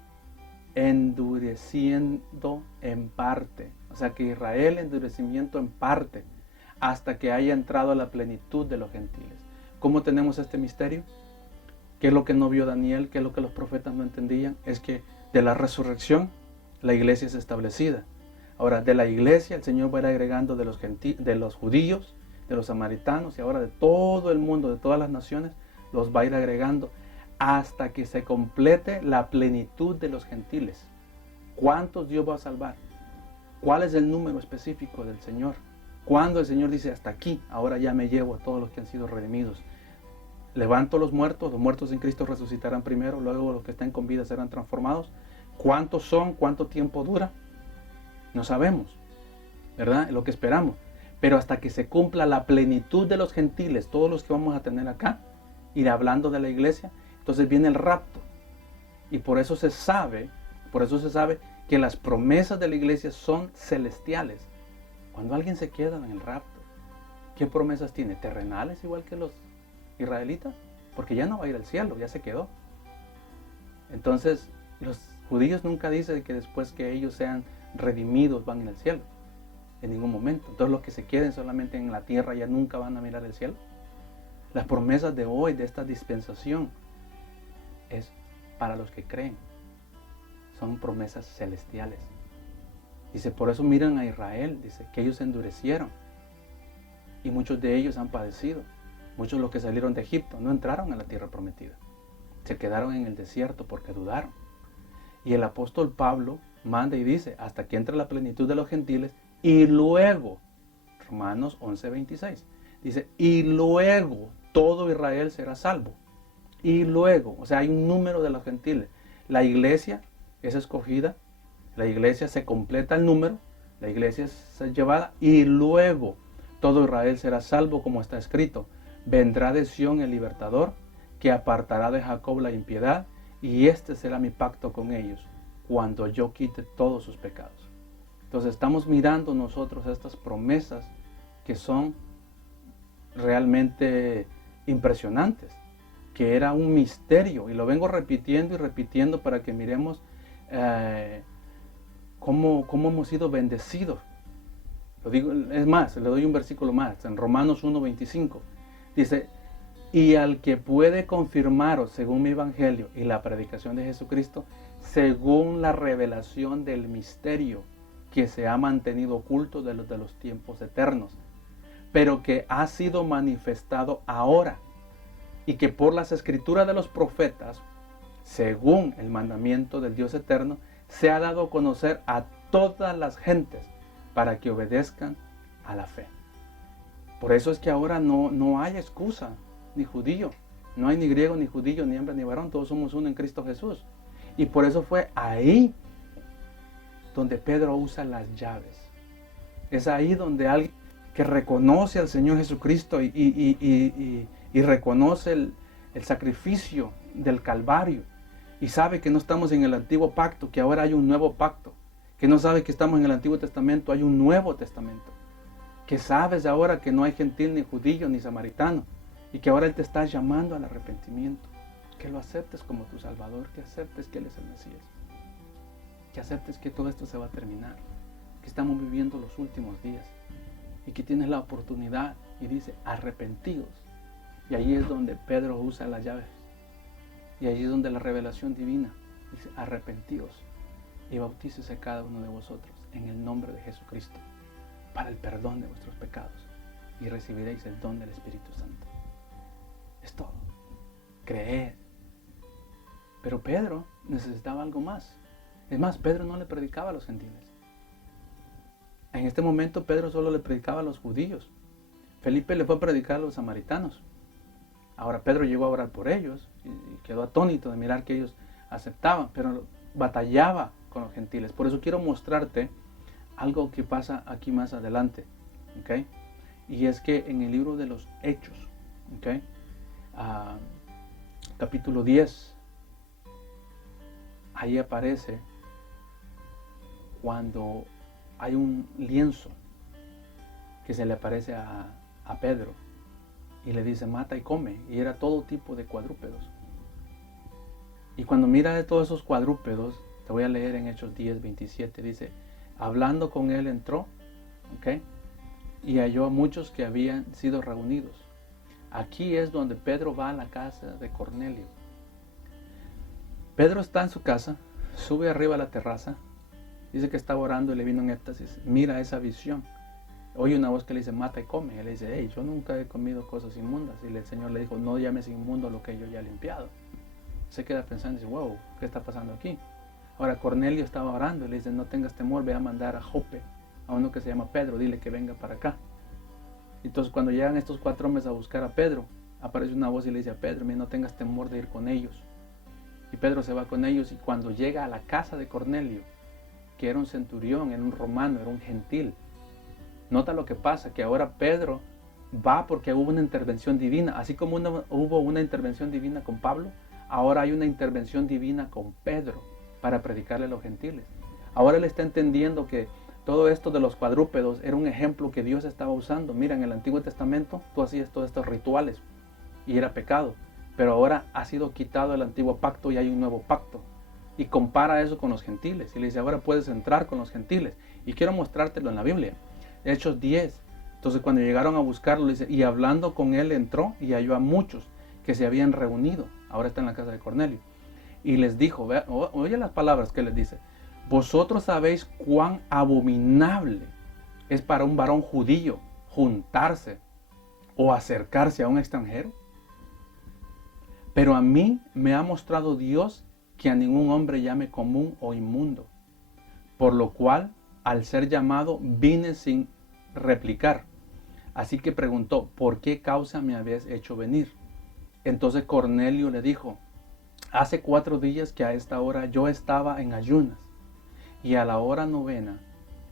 endureciendo en parte. O sea que Israel endurecimiento en parte, hasta que haya entrado a la plenitud de los gentiles. ¿Cómo tenemos este misterio? ¿Qué es lo que no vio Daniel? ¿Qué es lo que los profetas no entendían? Es que de la resurrección la iglesia es establecida. Ahora, de la iglesia el Señor va a ir agregando de los judíos, de los samaritanos y ahora de todo el mundo, de todas las naciones, los va a ir agregando hasta que se complete la plenitud de los gentiles. ¿Cuántos Dios va a salvar? ¿Cuál es el número específico del Señor? Cuando el Señor dice hasta aquí, ahora ya me llevo a todos los que han sido redimidos. Levanto los muertos en Cristo resucitarán primero, luego los que estén con vida serán transformados. ¿Cuántos son? ¿Cuánto tiempo dura? No sabemos. ¿verdad? Es lo que esperamos. Pero hasta que se cumpla la plenitud de los gentiles, todos los que vamos a tener acá, ir hablando de la iglesia, entonces viene el rapto. Y por eso se sabe que las promesas de la iglesia son celestiales. Cuando alguien se queda en el rapto, ¿qué promesas tiene? ¿Terrenales igual que los israelitas? Porque ya no va a ir al cielo, ya se quedó. Entonces, los judíos nunca dicen que después que ellos sean redimidos van en el cielo. En ningún momento. Entonces los que se queden solamente en la tierra ya nunca van a mirar el cielo. Las promesas de hoy, de esta dispensación, es para los que creen. Son promesas celestiales. Dice, por eso miran a Israel, dice, que ellos se endurecieron. Y muchos de ellos han padecido. Muchos de los que salieron de Egipto no entraron a la tierra prometida. Se quedaron en el desierto porque dudaron. Y el apóstol Pablo manda y dice, hasta que entre la plenitud de los gentiles, y luego, Romanos 11:26, dice, y luego todo Israel será salvo. Y luego, o sea, hay un número de los gentiles. La iglesia es escogida, la iglesia se completa el número, la iglesia es llevada, y luego todo Israel será salvo, como está escrito. Vendrá de Sión el libertador, que apartará de Jacob la impiedad, y este será mi pacto con ellos, cuando yo quite todos sus pecados. Entonces estamos mirando nosotros estas promesas que son realmente impresionantes, que era un misterio, y lo vengo repitiendo y repitiendo para que miremos cómo hemos sido bendecidos. Lo digo, es más, le doy un versículo más, en Romanos 1:25, dice, y al que puede confirmaros según mi evangelio y la predicación de Jesucristo, según la revelación del misterio que se ha mantenido oculto de los tiempos eternos, pero que ha sido manifestado ahora, y que por las escrituras de los profetas, según el mandamiento del Dios eterno, se ha dado a conocer a todas las gentes para que obedezcan a la fe. Por eso es que ahora no hay excusa, ni judío, no hay ni griego, ni judío, ni hembra, ni varón, todos somos uno en Cristo Jesús. Y por eso fue ahí donde Pedro usa las llaves. Es ahí donde alguien que reconoce al Señor Jesucristo y reconoce el sacrificio del Calvario, y sabe que no estamos en el antiguo pacto, que ahora hay un nuevo pacto, que no sabe que estamos en el Antiguo Testamento, hay un Nuevo Testamento, que sabes ahora que no hay gentil, ni judío, ni samaritano, y que ahora Él te está llamando al arrepentimiento, que lo aceptes como tu Salvador, que aceptes que Él es el Mesías, que aceptes que todo esto se va a terminar, que estamos viviendo los últimos días, y que tienes la oportunidad, y dice, arrepentidos. Y ahí es donde Pedro usa las llaves, y ahí es donde la revelación divina dice, arrepentidos, y bautícese cada uno de vosotros en el nombre de Jesucristo, para el perdón de vuestros pecados, y recibiréis el don del Espíritu Santo. Es todo. Creer. Pero Pedro necesitaba algo más. Es más, Pedro no le predicaba a los gentiles. En este momento Pedro solo le predicaba a los judíos. Felipe le fue a predicar a los samaritanos. Ahora Pedro llegó a orar por ellos y quedó atónito de mirar que ellos aceptaban, pero batallaba con los gentiles. Por eso quiero mostrarte algo que pasa aquí más adelante, ¿okay? Y es que en el libro de los Hechos, ¿okay? Capítulo 10, ahí aparece cuando hay un lienzo que se le aparece a Pedro y le dice mata y come, y era todo tipo de cuadrúpedos. Y cuando mira de todos esos cuadrúpedos, te voy a leer en Hechos 10:27, dice, hablando con él entró, ¿okay? Y halló a muchos que habían sido reunidos. Aquí es donde Pedro va a la casa de Cornelio. Pedro está en su casa, sube arriba a la terraza, dice que estaba orando y le vino en éxtasis, mira esa visión. Oye una voz que le dice, mata y come. Él le dice, hey, yo nunca he comido cosas inmundas. Y el Señor le dijo, no llames inmundo lo que yo ya he limpiado. Se queda pensando y dice, wow, ¿qué está pasando aquí? Ahora Cornelio estaba orando y le dice, no tengas temor, ve a mandar a Jope, a uno que se llama Pedro, dile que venga para acá. Entonces cuando llegan estos 4 hombres a buscar a Pedro, aparece una voz y le dice a Pedro, mira, no tengas temor de ir con ellos. Y Pedro se va con ellos, y cuando llega a la casa de Cornelio, que era un centurión, era un romano, era un gentil, Nota lo que pasa, que ahora Pedro va porque hubo una intervención divina. Así como hubo una intervención divina con Pablo, ahora hay una intervención divina con Pedro para predicarle a los gentiles. Ahora él está entendiendo que todo esto de los cuadrúpedos era un ejemplo que Dios estaba usando. Mira, en el Antiguo Testamento tú hacías todos estos rituales y era pecado, pero ahora ha sido quitado el antiguo pacto y hay un nuevo pacto. Y compara eso con los gentiles y le dice, ahora puedes entrar con los gentiles. Y quiero mostrártelo en la Biblia. Hechos 10. Entonces cuando llegaron a buscarlo, dice, y hablando con él entró y halló a muchos que se habían reunido. Ahora está en la casa de Cornelio. Y les dijo, oye las palabras que les dice, vosotros sabéis cuán abominable es para un varón judío juntarse o acercarse a un extranjero. Pero a mí me ha mostrado Dios que a ningún hombre llame común o inmundo, por lo cual, al ser llamado, vine sin replicar. Así que preguntó, ¿por qué causa me habéis hecho venir? Entonces Cornelio le dijo, hace 4 días que a esta hora yo estaba en ayunas, y a la hora 9,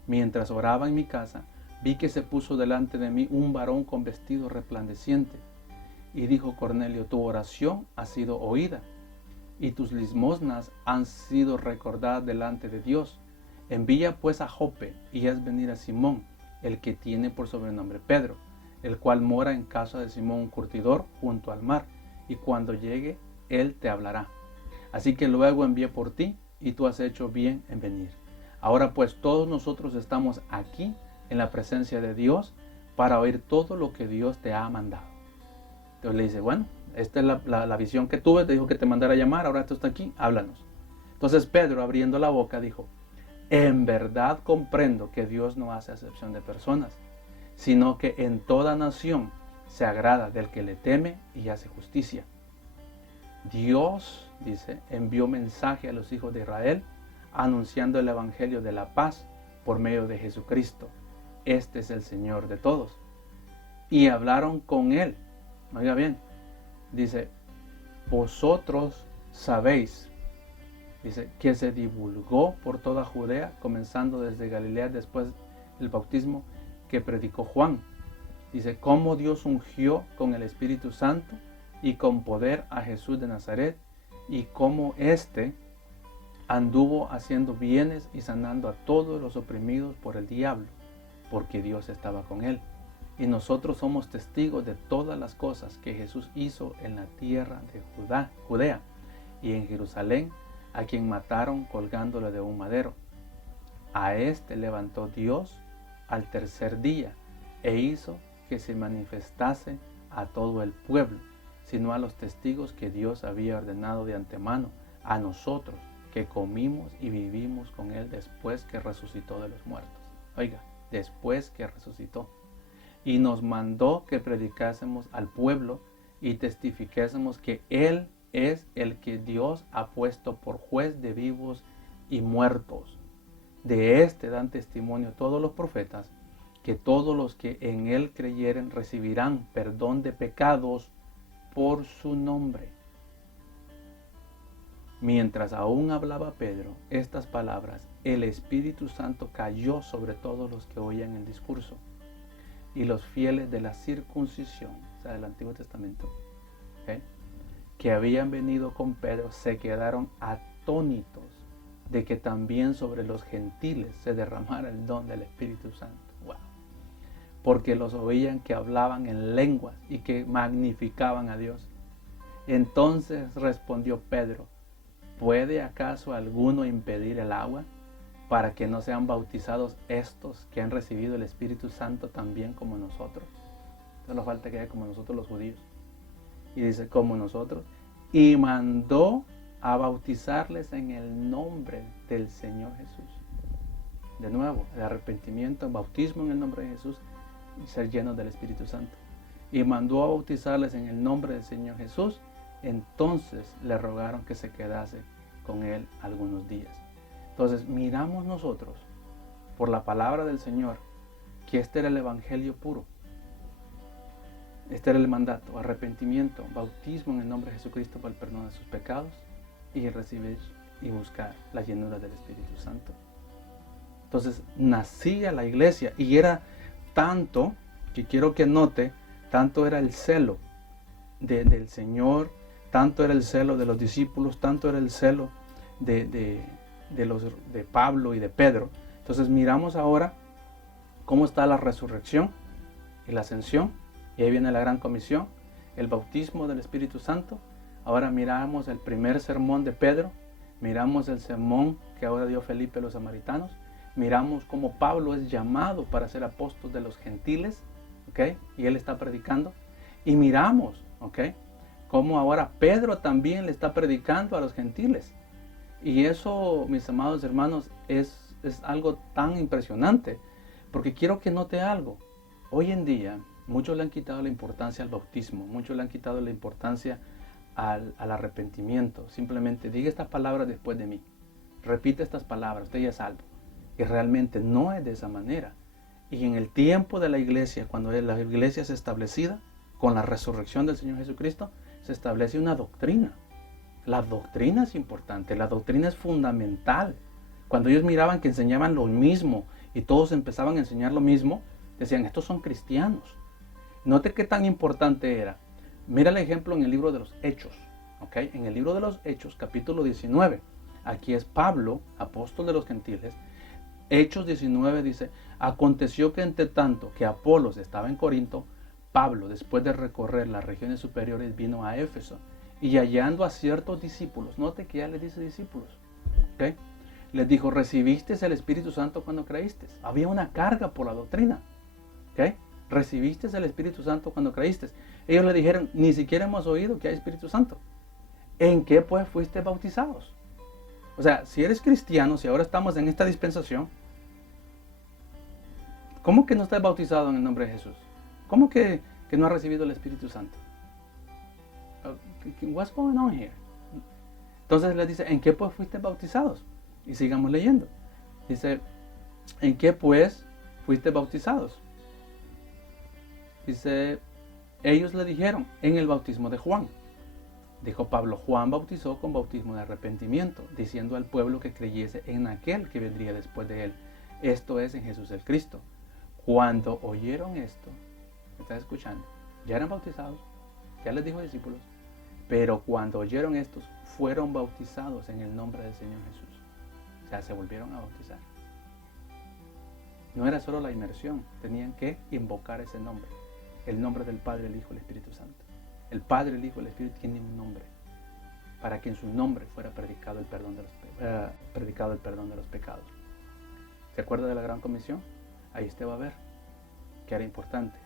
mientras oraba en mi casa, vi que se puso delante de mí un varón con vestido resplandeciente. Y dijo Cornelio, tu oración ha sido oída, y tus limosnas han sido recordadas delante de Dios. Envía pues a Jope y haz venir a Simón, el que tiene por sobrenombre Pedro, el cual mora en casa de Simón un curtidor junto al mar, y cuando llegue, él te hablará. Así que luego envié por ti, y tú has hecho bien en venir. Ahora pues todos nosotros estamos aquí en la presencia de Dios para oír todo lo que Dios te ha mandado. Entonces le dice, bueno, esta es la visión que tuve, te dijo que te mandara a llamar, ahora esto está aquí, háblanos. Entonces Pedro, abriendo la boca, dijo, en verdad comprendo que Dios no hace acepción de personas, sino que en toda nación se agrada del que le teme y hace justicia. Dios, dice, envió mensaje a los hijos de Israel, anunciando el evangelio de la paz por medio de Jesucristo. Este es el Señor de todos. Y hablaron con él. Oiga bien, dice, vosotros sabéis, dice, que se divulgó por toda Judea, comenzando desde Galilea después del bautismo que predicó Juan. Dice, cómo Dios ungió con el Espíritu Santo y con poder a Jesús de Nazaret, y cómo éste anduvo haciendo bienes y sanando a todos los oprimidos por el diablo, porque Dios estaba con él. Y nosotros somos testigos de todas las cosas que Jesús hizo en la tierra de Judea y en Jerusalén, a quien mataron colgándole de un madero. A este levantó Dios al tercer día e hizo que se manifestase a todo el pueblo, sino a los testigos que Dios había ordenado de antemano, a nosotros que comimos y vivimos con él después que resucitó de los muertos. Oiga, después que resucitó. Y nos mandó que predicásemos al pueblo y testificásemos que Él es el que Dios ha puesto por juez de vivos y muertos. De este dan testimonio todos los profetas, que todos los que en Él creyeren recibirán perdón de pecados por su nombre. Mientras aún hablaba Pedro estas palabras, el Espíritu Santo cayó sobre todos los que oían el discurso. Y los fieles de la circuncisión, o sea, del Antiguo Testamento, que habían venido con Pedro, se quedaron atónitos de que también sobre los gentiles se derramara el don del Espíritu Santo. Wow. Porque los oían que hablaban en lenguas y que magnificaban a Dios. Entonces respondió Pedro, ¿puede acaso alguno impedir el agua para que no sean bautizados estos que han recibido el Espíritu Santo también como nosotros? Solo falta que haya como nosotros los judíos. Y dice, como nosotros. Y mandó a bautizarles en el nombre del Señor Jesús. De nuevo, el arrepentimiento, el bautismo en el nombre de Jesús y ser llenos del Espíritu Santo. Y mandó a bautizarles en el nombre del Señor Jesús. Entonces le rogaron que se quedase con él algunos días. Entonces miramos nosotros, por la palabra del Señor, que este era el evangelio puro. Este era el mandato, arrepentimiento, bautismo en el nombre de Jesucristo para el perdón de sus pecados y recibir y buscar la llenura del Espíritu Santo. Entonces nacía la iglesia y era tanto, que quiero que note, tanto era el celo del Señor, tanto era el celo de los discípulos, tanto era el celo de Pablo y de Pedro. Entonces miramos ahora cómo está la resurrección y la ascensión, y ahí viene la gran comisión, el bautismo del Espíritu Santo. Ahora miramos el primer sermón de Pedro, miramos el sermón que ahora dio Felipe a los samaritanos, miramos cómo Pablo es llamado para ser apóstol de los gentiles, ¿okay? Y él está predicando, y miramos, ¿okay?, cómo ahora Pedro también le está predicando a los gentiles. Y eso, mis amados hermanos, es algo tan impresionante, porque quiero que note algo. Hoy en día, muchos le han quitado la importancia al bautismo, muchos le han quitado la importancia al arrepentimiento. Simplemente diga estas palabras después de mí, repite estas palabras, usted ya es salvo. Y realmente no es de esa manera. Y en el tiempo de la iglesia, cuando la iglesia es establecida, con la resurrección del Señor Jesucristo, se establece una doctrina. La doctrina es importante, la doctrina es fundamental. Cuando ellos miraban que enseñaban lo mismo y todos empezaban a enseñar lo mismo, decían, estos son cristianos. Note qué tan importante era. Mira el ejemplo en el libro de los Hechos. ¿Okay? En el libro de los Hechos, capítulo 19. Aquí es Pablo, apóstol de los gentiles. Hechos 19 dice, aconteció que entre tanto que Apolos estaba en Corinto, Pablo, después de recorrer las regiones superiores, vino a Éfeso. Y hallando a ciertos discípulos, note que ya les dice discípulos, ¿okay?, les dijo, ¿recibiste el Espíritu Santo cuando creíste? Había una carga por la doctrina. ¿Okay? ¿Recibiste el Espíritu Santo cuando creíste? Ellos le dijeron, ni siquiera hemos oído que hay Espíritu Santo. ¿En qué pues fuiste bautizados? O sea, si eres cristiano, si ahora estamos en esta dispensación, ¿cómo que no estás bautizado en el nombre de Jesús? ¿Cómo que no has recibido el Espíritu Santo? What's going on here? Entonces les dice, ¿en qué pues fuiste bautizados? Y sigamos leyendo. Dice, ¿en qué pues fuiste bautizados? Dice, ellos le dijeron, en el bautismo de Juan. Dijo Pablo, Juan bautizó con bautismo de arrepentimiento, diciendo al pueblo que creyese en aquel que vendría después de él. Esto es, en Jesús el Cristo. Cuando oyeron esto, ¿me estás escuchando? Ya eran bautizados, ya les dijo discípulos, pero cuando oyeron estos, fueron bautizados en el nombre del Señor Jesús. O sea, se volvieron a bautizar. No era solo la inmersión, tenían que invocar ese nombre. El nombre del Padre, el Hijo y el Espíritu Santo. El Padre, el Hijo y el Espíritu tienen un nombre, para que en su nombre fuera predicado el perdón de los pecados. ¿Se acuerda de la gran comisión? Ahí usted va a ver que era importante.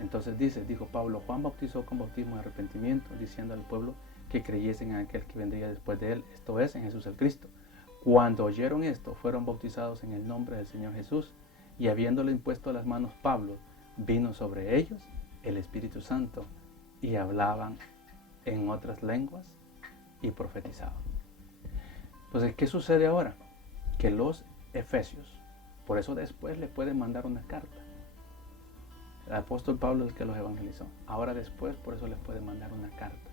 Entonces dijo Pablo, Juan bautizó con bautismo de arrepentimiento, diciendo al pueblo que creyesen en aquel que vendría después de él, esto es, en Jesús el Cristo. Cuando oyeron esto, fueron bautizados en el nombre del Señor Jesús, y habiéndole impuesto las manos Pablo, vino sobre ellos el Espíritu Santo, y hablaban en otras lenguas y profetizaban. Pues, ¿qué sucede ahora? Que los efesios, por eso después le pueden mandar una carta. El apóstol Pablo es el que los evangelizó. Ahora después, por eso les puede mandar una carta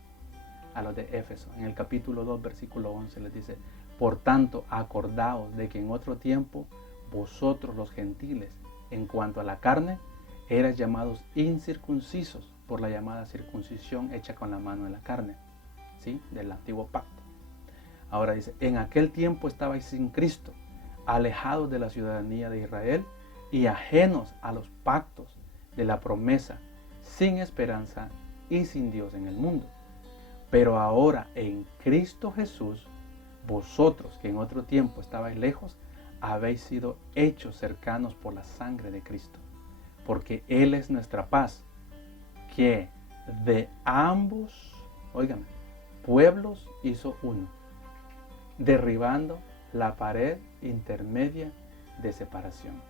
a los de Éfeso. En el capítulo 2, versículo 11 les dice, por tanto, acordaos de que en otro tiempo vosotros los gentiles, en cuanto a la carne, erais llamados incircuncisos por la llamada circuncisión hecha con la mano en la carne, ¿sí?, del antiguo pacto. Ahora dice, en aquel tiempo estabais sin Cristo, alejados de la ciudadanía de Israel y ajenos a los pactos de la promesa, sin esperanza y sin Dios en el mundo. Pero ahora en Cristo Jesús, vosotros que en otro tiempo estabais lejos, habéis sido hechos cercanos por la sangre de Cristo, porque Él es nuestra paz, que de ambos, oigan, pueblos hizo uno, derribando la pared intermedia de separación.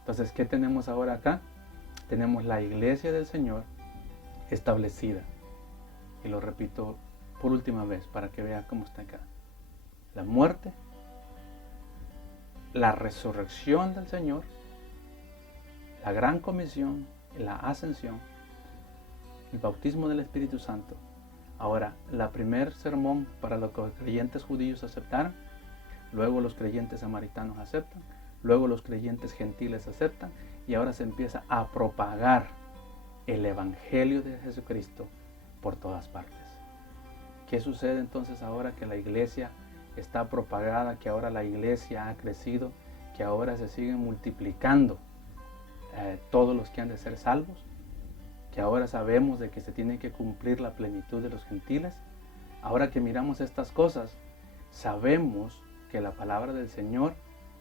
Entonces, ¿qué tenemos ahora acá? Tenemos la iglesia del Señor establecida. Y lo repito por última vez para que vea cómo está acá. La muerte, la resurrección del Señor, la gran comisión, la ascensión, el bautismo del Espíritu Santo. Ahora, la primer sermón para los creyentes judíos aceptaron, luego los creyentes samaritanos aceptan, luego los creyentes gentiles aceptan, y ahora se empieza a propagar el Evangelio de Jesucristo por todas partes. ¿Qué sucede entonces ahora que la iglesia está propagada, que ahora la iglesia ha crecido, que ahora se siguen multiplicando todos los que han de ser salvos? Que ahora sabemos de que se tiene que cumplir la plenitud de los gentiles. Ahora que miramos estas cosas, sabemos que la palabra del Señor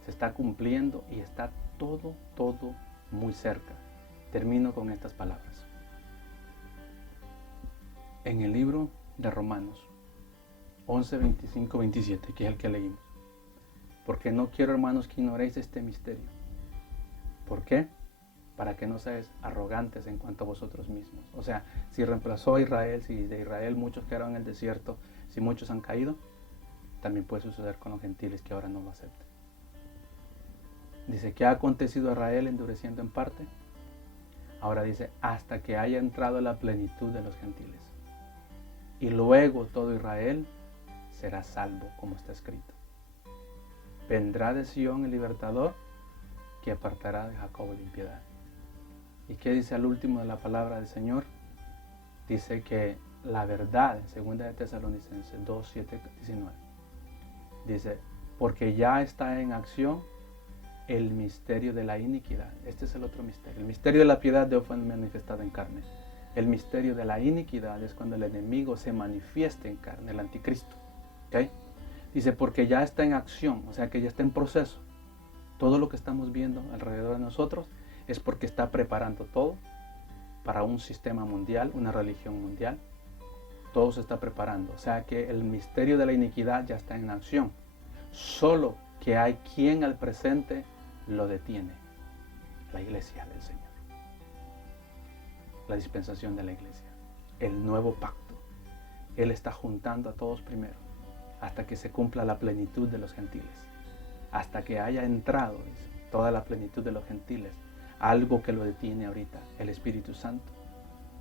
se está cumpliendo y está todo muy cerca. Termino con estas palabras. En el libro de Romanos 11, 25, 27, que es el que leímos. Porque no quiero, hermanos, que ignoréis este misterio. ¿Por qué? Para que no seáis arrogantes en cuanto a vosotros mismos. O sea, si reemplazó a Israel, si de Israel muchos quedaron en el desierto, si muchos han caído, también puede suceder con los gentiles que ahora no lo acepten. Dice, ¿qué ha acontecido a Israel endureciendo en parte? Ahora dice, hasta que haya entrado la plenitud de los gentiles. Y luego todo Israel será salvo, como está escrito. Vendrá de Sión el libertador, que apartará de Jacob la impiedad. ¿Y qué dice al último de la palabra del Señor? Dice que la verdad, en 2 de Tesalonicenses 2, 7, 19, dice, porque ya está en acción el misterio de la iniquidad. Este es el otro misterio. El misterio de la piedad de hoy fue manifestado en carne. El misterio de la iniquidad es cuando el enemigo se manifieste en carne, el anticristo. ¿Okay? Dice, porque ya está en acción, o sea que ya está en proceso. Todo lo que estamos viendo alrededor de nosotros es porque está preparando todo para un sistema mundial, una religión mundial. Todo se está preparando. O sea que el misterio de la iniquidad ya está en acción. Solo que hay quien al presente lo detiene. La iglesia del Señor. La dispensación de la iglesia. El nuevo pacto. Él está juntando a todos primero. Hasta que se cumpla la plenitud de los gentiles. Hasta que haya entrado toda la plenitud de los gentiles. Algo que lo detiene ahorita. El Espíritu Santo.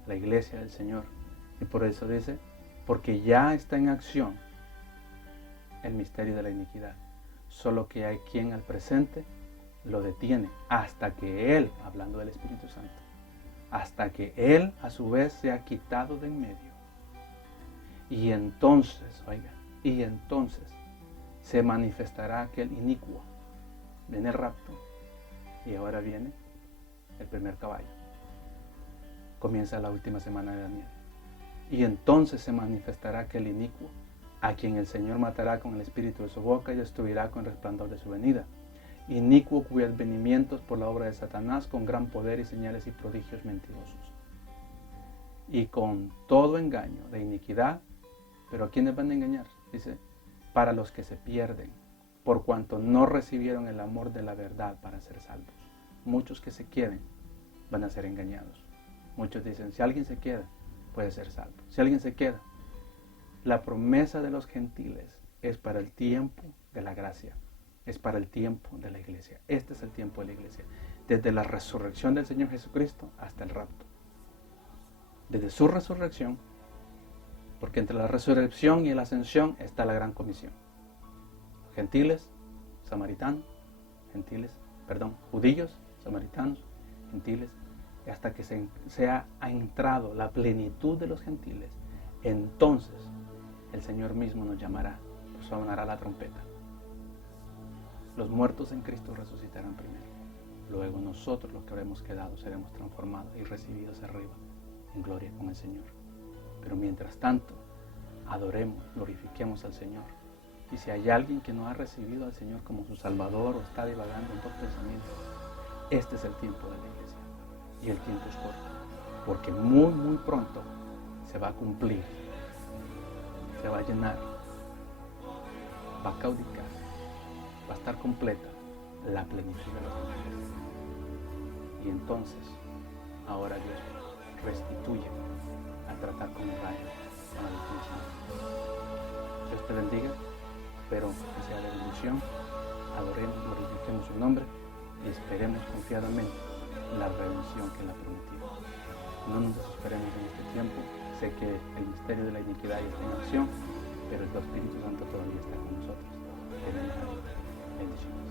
La iglesia del Señor. Y por eso dice, porque ya está en acción el misterio de la iniquidad. Solo que hay quien al presente lo detiene hasta que Él, hablando del Espíritu Santo, hasta que Él a su vez sea quitado de en medio. Y entonces, oiga, se manifestará aquel inicuo. Viene el rapto y ahora viene el primer caballo. Comienza la última semana de Daniel. Y entonces se manifestará aquel inicuo, a quien el Señor matará con el espíritu de su boca y destruirá con el resplandor de su venida. Inicuo cuyos advenimientos por la obra de Satanás con gran poder y señales y prodigios mentirosos. Y con todo engaño de iniquidad, pero ¿a quiénes van a engañar? Dice, para los que se pierden, por cuanto no recibieron el amor de la verdad para ser salvos. Muchos que se queden van a ser engañados. Muchos dicen, si alguien se queda, puede ser salvo. Si alguien se queda, la promesa de los gentiles es para el tiempo de la gracia, es para el tiempo de la iglesia. Este es el tiempo de la iglesia, desde la resurrección del Señor Jesucristo hasta el rapto. Desde su resurrección, porque entre la resurrección y la ascensión está la gran comisión. Gentiles, samaritanos, judíos, samaritanos, gentiles, hasta que ha entrado la plenitud de los gentiles, entonces el Señor mismo nos llamará, pues sonará la trompeta. Los muertos en Cristo resucitarán primero. Luego nosotros, los que habremos quedado, seremos transformados y recibidos arriba en gloria con el Señor. Pero mientras tanto, adoremos, glorifiquemos al Señor. Y si hay alguien que no ha recibido al Señor como su Salvador o está divagando en dos pensamientos, este es el tiempo de la iglesia. Y el tiempo es corto, porque muy pronto se va a cumplir, se va a llenar, va a caudicar, va a estar completa la plenitud de los ángeles. Y entonces, ahora Dios restituye al tratar con Israel, con la definición. Dios te bendiga, espero que sea de bendición. Adoremos, glorifiquemos su nombre y esperemos confiadamente la redención que Él ha prometido. No nos desesperemos en este tiempo. Sé que el misterio de la iniquidad ya está en acción, pero el Espíritu Santo todavía está con nosotros. Bendiciones.